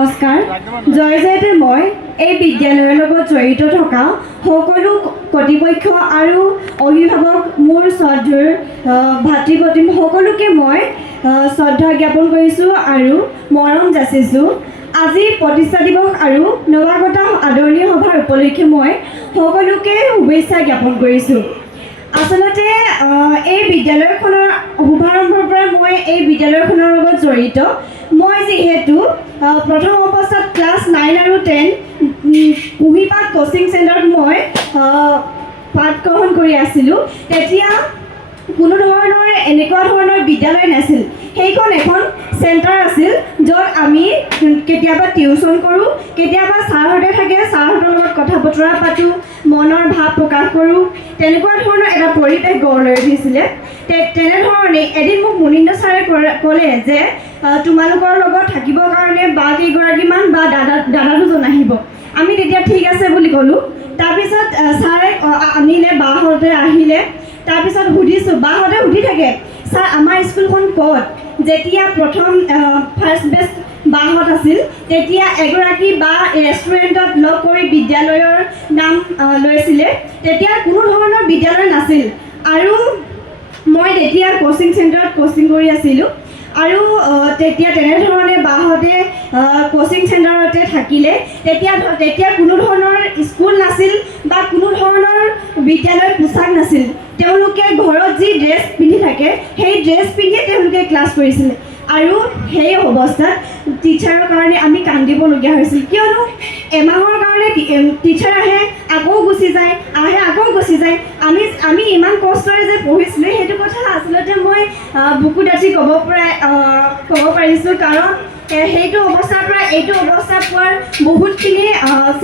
নমস্কাৰ জয়তে মই এই বিদ্যালয়ৰ লগত জড়িত থকা সকলো কৰ্তৃপক্ষ আৰু অভিভাৱক মোৰ শ্ৰদ্ধাৰ ভাতৃ ভগ্নী সকলোকে মই শ্ৰদ্ধা জ্ঞাপন কৰিছোঁ আৰু মৰম যাচিছোঁ। আজি প্ৰতিষ্ঠা দিৱস আৰু নৱাগত আদৰণি সভাৰ উপলক্ষে মই সকলোকে শুভেচ্ছা জ্ঞাপন কৰিছোঁ। আচলতে এই বিদ্যালয়খনৰ শুভাৰম্ভৰ পৰা মই এই বিদ্যালয়খনৰ লগত জড়িত। মই যিহেতু প্ৰথম অৱস্থাত ক্লাছ 9 আৰু 10 কুহিপাত কোচিং চেণ্টাৰত মই পাঠ গ্ৰহণ কৰি আছিলোঁ। তেতিয়া কোনো ধৰণৰ এনেকুৱা ধৰণৰ বিদ্যালয় নাছিল। সেইখন এখন চেণ্টাৰ আছিল য'ত আমি কেতিয়াবা টিউশ্যন কৰোঁ, কেতিয়াবা ছাৰহঁতে থাকে, ছাৰহঁতৰ লগত কথা বতৰা পাতোঁ, মনৰ ভাৱ প্ৰকাশ কৰোঁ। তেনেকুৱা ধৰণৰ এটা পৰিৱেশ গঢ় লৈ উঠিছিলে। তেনেধৰণে এদিন মোক মুনীন্দ্ৰ ছাৰে ক'লে যে তোমালোকৰ লগত থাকিবৰ কাৰণে বা কেইগৰাকীমান বা দাদা দুজন আহিব। আমি তেতিয়া ঠিক আছে বুলি ক'লোঁ। তাৰপিছত ছাৰে আনিলে, বাহঁতে আহিলে। তাৰপিছত সুধিছোঁ, বাহঁতে সুধি থাকে ছাৰ আমাৰ স্কুলখন ক'ত? যেতিয়া প্ৰথম ফাৰ্ষ্ট বেষ্ট বাহঁত আছিল তেতিয়া এগৰাকী বা ৰেষ্টুৰেণ্টত লগ কৰি বিদ্যালয়ৰ নাম লৈছিলে। তেতিয়া কোনো ধৰণৰ বিদ্যালয় নাছিল আৰু মই তেতিয়া কোচিং চেণ্টাৰত কোচিং কৰি আছিলোঁ আৰু তেতিয়া তেনেধৰণে বাহঁতে কোচিং চেণ্টাৰতে থাকিলে। তেতিয়া কোনো ধৰণৰ স্কুল নাছিল বা কোনো ধৰণৰ বিদ্যালয়ৰ পোছাক নাছিল। তেওঁলোকে ঘৰত যি ড্ৰেছ পিন্ধি থাকে সেই ড্ৰেছ পিন্ধিয়ে তেওঁলোকে ক্লাছ কৰিছিলে আৰু সেই অৱস্থাত টিচাৰৰ কাৰণে আমি কান্দিবলগীয়া হৈছিল। কিয়নো এমাহৰ কাৰণে টিচাৰ আহে, আকৌ গুচি যায়, আহে আকৌ গুচি যায়। আমি ইমান কষ্টৰে যে পঢ়িছিলোঁ সেইটো কথা আচলতে মই বুকু দাঁতি ক'ব পাৰিছোঁ। কাৰণ সেইটো অৱস্থাৰ পৰা এইটো অৱস্থা পোৱাৰ বহুতখিনি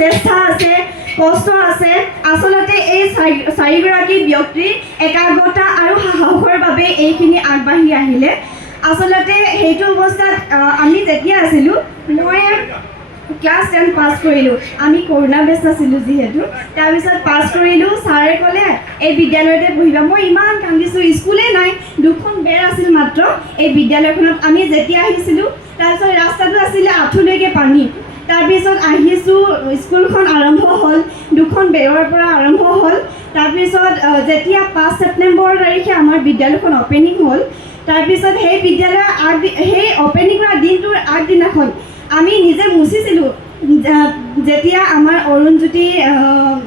চেষ্টা আছে, কষ্ট আছে। আচলতে এই চাৰিগৰাকী ব্যক্তিৰ একাগ্ৰতা আৰু সাহসৰ বাবে এইখিনি আগবাঢ়ি আহিলে। আচলতে সেইটো অৱস্থাত আমি যেতিয়া আছিলোঁ, মই ক্লাছ 10 পাছ কৰিলোঁ। আমি কৰোণা বেষ্ট আছিলোঁ যিহেতু। তাৰপিছত পাছ কৰিলোঁ। ছাৰে ক'লে এই বিদ্যালয়তে পঢ়িবা। মই ইমান কান্দিছোঁ, স্কুলেই নাই, দুখন বেৰ আছিল মাত্ৰ এই বিদ্যালয়খনত। আমি যেতিয়া আহিছিলোঁ তাৰপিছত ৰাস্তাটো আছিলে আঁঠুলৈকে পানী। তাৰপিছত আহিছোঁ, স্কুলখন আৰম্ভ হ'ল, দুখন বেৰৰ পৰা আৰম্ভ হ'ল। তাৰপিছত যেতিয়া 5 ছেপ্টেম্বৰ তাৰিখে আমাৰ বিদ্যালয়খন অ'পেনিং হ'ল, তাৰপিছত সেই বিদ্যালয়ৰ সেই অ'পেনিং কৰা দিনটোৰ আগদিনাখন আমি নিজে মুচিছিলোঁ। যেতিয়া আমাৰ অৰুণজ্যোতি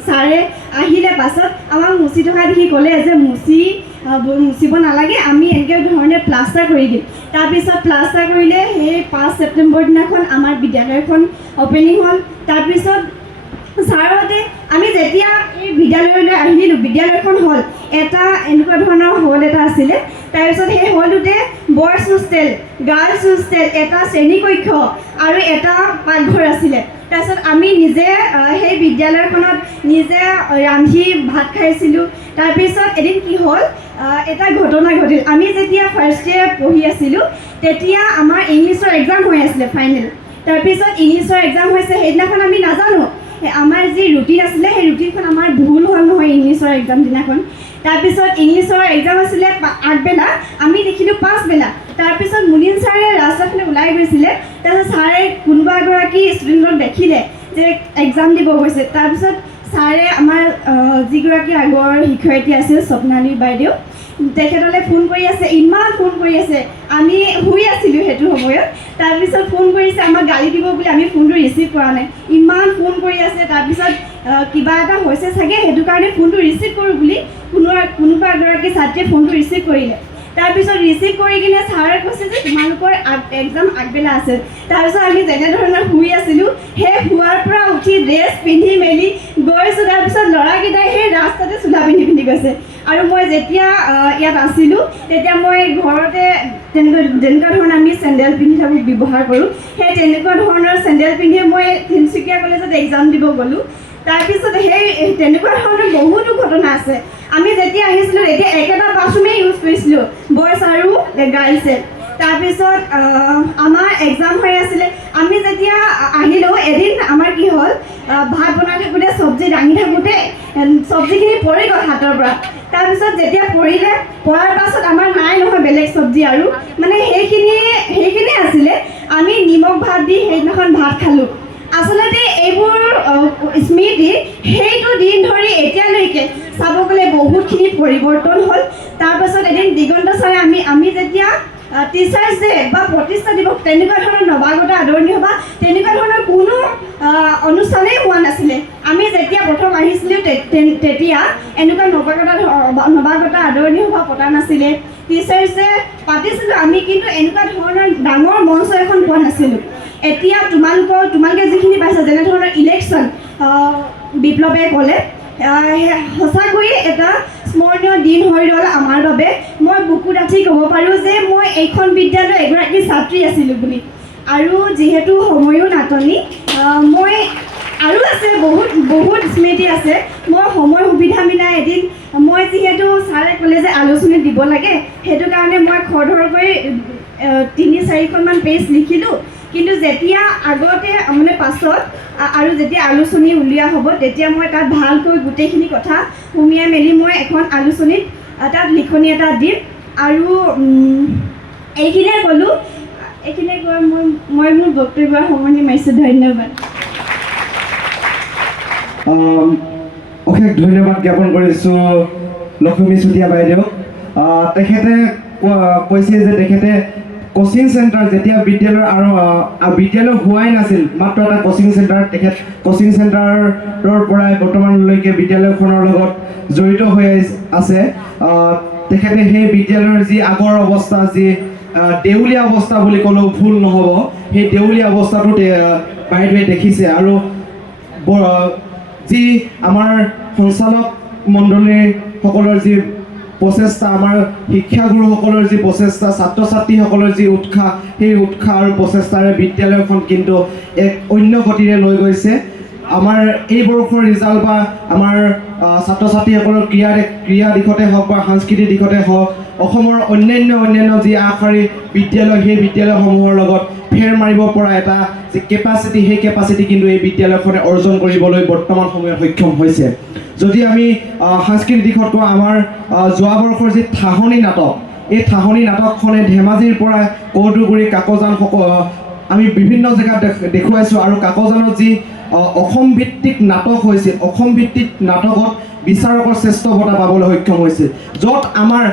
ছাৰে আহিলে পাছত আমাক মুচি থকা দেখি ক'লে যে মুচিব নালাগে, আমি এনেকৈ ধৰণে প্লাষ্টাৰ কৰি দিম। তাৰপিছত প্লাষ্টাৰ কৰিলে। সেই 5 ছেপ্টেম্বৰ দিনাখন আমাৰ বিদ্যালয়খন অ'পেনিং হ'ল। তাৰপিছত ছাৰহঁতে আমি যেতিয়া এই বিদ্যালয়লৈ আহিলোঁ, বিদ্যালয়খন হ'ল এটা এনেকুৱা ধৰণৰ হল এটা আছিলে। তাৰপিছত সেই হলটোতে বয়জ হোষ্টেল, গাৰ্লছ হোষ্টেল, এটা শ্ৰেণীকক্ষ আৰু এটা পাকঘৰ আছিলে। তাৰপিছত আমি নিজে সেই বিদ্যালয়খনত নিজে ৰান্ধি ভাত খাইছিলোঁ। তাৰপিছত এদিন কি হ'ল, এটা ঘটনা ঘটিল। আমি যেতিয়া ফাৰ্ষ্ট ইয়েৰ পঢ়ি আছিলোঁ তেতিয়া আমাৰ ইংলিছৰ এক্সাম হৈ আছিলে ফাইনেল। তাৰপিছত ইংলিছৰ এক্সাম হৈছে, সেইদিনাখন আমি নাজানো আমাৰ যি ৰুটিন আছিলে সেই ৰুটিনখন আমাৰ ভুল হ'ল নহয় ইংলিছৰ এক্সাম দিনাখন। তাৰপিছত ইংলিছৰ এক্সাম আছিলে আগবেলা, আমি দেখিলোঁ পাছবেলা। তাৰপিছত মুনীন ছাৰে ৰাস্তাফালে ওলাই গৈছিলে। তাৰপিছত ছাৰে কোনোবা এগৰাকী ষ্টুডেণ্টক দেখিলে যে এক্সাম দিব গৈছে। তাৰপিছত ছাৰে আমাৰ যিগৰাকী আগৰ শিক্ষয়িত্ৰী আছিল স্বপ্নালী বাইদেউ, তেখেতলৈ ফোন কৰি আছে, ইমান ফোন কৰি আছে। আমি শুই আছিলোঁ সেইটো সময়ত। তাৰপিছত ফোন কৰিছে আমাক গালি দিব বুলি, আমি ফোনটো ৰিচিভ কৰা নাই, ইমান ফোন কৰি আছে। তাৰপিছত কিবা এটা হৈছে চাগে সেইটো কাৰণে ফোনটো ৰিচিভ কৰোঁ বুলি কোনোবা এগৰাকী ছাত্ৰীয়ে ফোনটো ৰিচিভ কৰিলে। তাৰপিছত ৰিচিভ কৰি কিনে ছাৰে কৈছে যে তোমালোকৰ এক্সাম আগবেলা আছে। তাৰপিছত আমি যেনেধৰণে শুই আছিলোঁ সেই শুৱাৰ পৰা উঠি ড্ৰেছ পিন্ধি মেলি গৈছোঁ। তাৰপিছত ল'ৰাকেইটাই সেই ৰাস্তাতে চোলা পিন্ধি গৈছে। আৰু মই যেতিয়া ইয়াত আছিলোঁ তেতিয়া মই ঘৰতে যেনেকুৱা ধৰণৰ আমি চেণ্ডেল পিন্ধি থাকোঁ ব্যৱহাৰ কৰোঁ, সেই তেনেকুৱা ধৰণৰ চেণ্ডেল পিন্ধি মই তিনিচুকীয়া কলেজত এক্সাম দিব গ'লোঁ। তাৰপিছত সেই তেনেকুৱা ধৰণৰ বহুতো ঘটনা আছে। আমি যেতিয়া আহিছিলোঁ তেতিয়া একেটা বাথৰুমেই ইউজ কৰিছিলোঁ, বয়জ আৰু গাৰ্লছে। তাৰপিছত আমাৰ এক্সাম হৈ আছিলে। আমি যেতিয়া আহিলোঁ এদিন আমাৰ কি হ'ল, ভাত বনাই থাকোঁতে চব্জি দাঙি থাকোঁতে চব্জিখিনি পৰি গ'ল হাতৰ পৰা। তাৰপিছত যেতিয়া পৰাৰ পাছত আমাৰ নাই নহয় বেলেগ চব্জি আৰু মানে সেইখিনিয়ে আছিলে। আমি নিমখ ভাত দি সেইদিনাখন ভাত খালোঁ। আচলতে এইবোৰ স্মৃতি সেইটো দিন ধৰি এতিয়ালৈকে চাব গ'লে বহুতখিনি পৰিৱৰ্তন হ'ল। তাৰপাছত এদিন দিগন্ত ছাৰে আমি যেতিয়া টিচাৰ্ছ ডে বা প্ৰতিষ্ঠা দিৱস তেনেকুৱা ধৰণৰ নৱাগত আদৰণি সভা তেনেকুৱা ধৰণৰ কোনো অনুষ্ঠানেই হোৱা নাছিলে। আমি যেতিয়া প্ৰথম আহিছিলোঁ তেতিয়া এনেকুৱা নৱাগত আদৰণি সভা পতা নাছিলে। টিচাৰ্ছ ডে পাতিছিলোঁ আমি, কিন্তু এনেকুৱা ধৰণৰ ডাঙৰ মঞ্চ এখন পোৱা নাছিলোঁ। এতিয়া তোমালোকে যিখিনি পাইছা, যেনেধৰণৰ ইলেকশ্যন বিপ্লৱে ক'লে, সঁচাকৈয়ে এটা স্মৰণীয় দিন হৈ ৰ'ল আমাৰ বাবে। মই বুকু ডাঠি ক'ব পাৰোঁ যে মই এইখন বিদ্যালয়ৰ এগৰাকী ছাত্ৰী আছিলোঁ বুলি। আৰু যিহেতু সময়ো নাটনি, মই আৰু আছে বহুত স্মৃতি আছে। মই সময় সুবিধা মিলাই এদিন মই যিহেতু ছাৰে ক'লে যে আলোচনী দিব লাগে, সেইটো কাৰণে মই খৰধৰকৈ 3-4খনমান পেজ লিখিলোঁ। কিন্তু যেতিয়া আগতে মানে পাছত আৰু যেতিয়া আলোচনী উলিওৱা হ'ব, তেতিয়া মই তাত ভালকৈ গোটেইখিনি কথা সুমিয়াই মেলি মই এখন আলোচনীত তাত লিখনি এটা দিম। আৰু এইখিনিয়ে ক'লোঁ। এইখিনিয়ে কৈ মই মোৰ বক্তব্যৰ সামৰণি মাৰিছোঁ। ধন্যবাদ। অশেষ ধন্যবাদ জ্ঞাপন কৰিছোঁ লক্ষ্মী চুতীয়া বাইদেউ। তেখেতে কৈছে যে তেখেতে কোচিং চেণ্টাৰ যেতিয়া বিদ্যালয়ৰ আৰু বিদ্যালয় হোৱাই নাছিল, মাত্ৰ এটা কোচিং চেণ্টাৰ, তেখেত কোচিং চেণ্টাৰৰ পৰাই বৰ্তমানলৈকে বিদ্যালয়খনৰ লগত জড়িত হৈ আছে। তেখেতে সেই বিদ্যালয়ৰ যি আগৰ অৱস্থা, যি দেউলীয়া অৱস্থা বুলি ক'লেও ভুল নহ'ব, সেই দেউলীয়া অৱস্থাটো বাইদেৱে দেখিছে। আৰু যি আমাৰ সঞ্চালক মণ্ডলীসকলৰ যি প্ৰচেষ্টা, আমাৰ শিক্ষাগুৰুসকলৰ যি প্ৰচেষ্টা, ছাত্ৰ ছাত্ৰীসকলৰ যি উৎসাহ, সেই উৎসাহ আৰু প্ৰচেষ্টাৰে বিদ্যালয়খন কিন্তু এক অন্য গতিৰে লৈ গৈছে। আমাৰ এই বৰ্ষৰ ৰিজাল্ট বা আমাৰ ছাত্ৰ ছাত্ৰীসকলৰ ক্ৰীড়া দিশতে হওক বা সাংস্কৃতিক দিশতে হওক, অসমৰ অন্যান্য যি আগশাৰী বিদ্যালয়, সেই বিদ্যালয়সমূহৰ লগত ফেৰ মাৰিব পৰা এটা যি কেপাচিটি, সেই কেপাচিটি কিন্তু এই বিদ্যালয়খনে অৰ্জন কৰিবলৈ বৰ্তমান সময়ত সক্ষম হৈছে। যদি আমি সাংস্কৃতিক দিশত কওঁ, আমাৰ যোৱা বৰ্ষৰ যি ঠাহনি নাটক, এই ঠাহনি নাটকখনে ধেমাজিৰ পৰা কৌদুগুৰি কাকজান আমি বিভিন্ন জেগাত দেখুৱাইছোঁ। আৰু কাকজানত যি অসম ভিত্তিক নাটক হৈছিল, অসম ভিত্তিক নাটকত বিচাৰকৰ শ্ৰেষ্ঠ বঁটা পাবলৈ সক্ষম হৈছিল। য'ত আমাৰ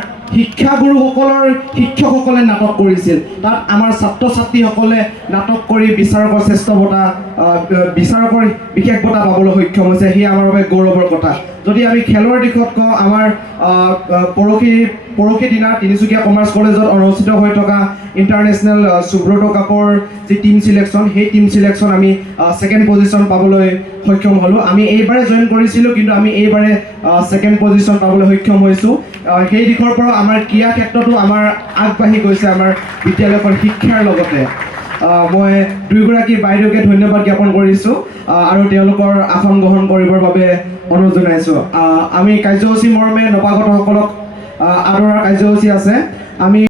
শিক্ষকসকলে নাটক কৰিছিল, তাত আমাৰ ছাত্ৰ ছাত্ৰীসকলে নাটক কৰি বিচাৰকৰ শ্ৰেষ্ঠ বঁটা, বিচাৰকৰ বিশেষ বঁটা পাবলৈ সক্ষম হৈছে। সেয়া আমাৰ বাবে গৌৰৱৰ কথা। যদি আমি খেলৰ দিশত কওঁ, আমাৰ পৰহি দিনা তিনিচুকীয়া কমাৰ্চ কলেজত অনুষ্ঠিত হৈ থকা ইণ্টাৰনেশ্যনেল সুব্ৰত কাপৰ যি টিম চিলেকশ্যন, সেই টিম চিলেকশ্যন আমি ছেকেণ্ড পজিশ্যন পাবলৈ সক্ষম হ'লোঁ। আমি এইবাৰে জইন কৰিছিলোঁ, কিন্তু আমি এইবাৰে ছেকেণ্ড পজিশ্যন পাবলৈ সক্ষম হৈছোঁ। সেই দিশৰ পৰা আমাৰ ক্ৰীড়া ক্ষেত্ৰতো আমাৰ আগবাঢ়ি গৈছে আমাৰ বিদ্যালয়খন শিক্ষাৰ লগতে। মই দুয়োগৰাকী বাইদেউকে ধন্যবাদ জ্ঞাপন কৰিছোঁ আৰু তেওঁলোকৰ আসন গ্ৰহণ কৰিবৰ বাবে অনুৰোধ জনাইছোঁ। আমি কাৰ্যসূচী মৰ্মে নৱাগতসকলক আদৰাৰ কাৰ্যসূচী আছে। আমি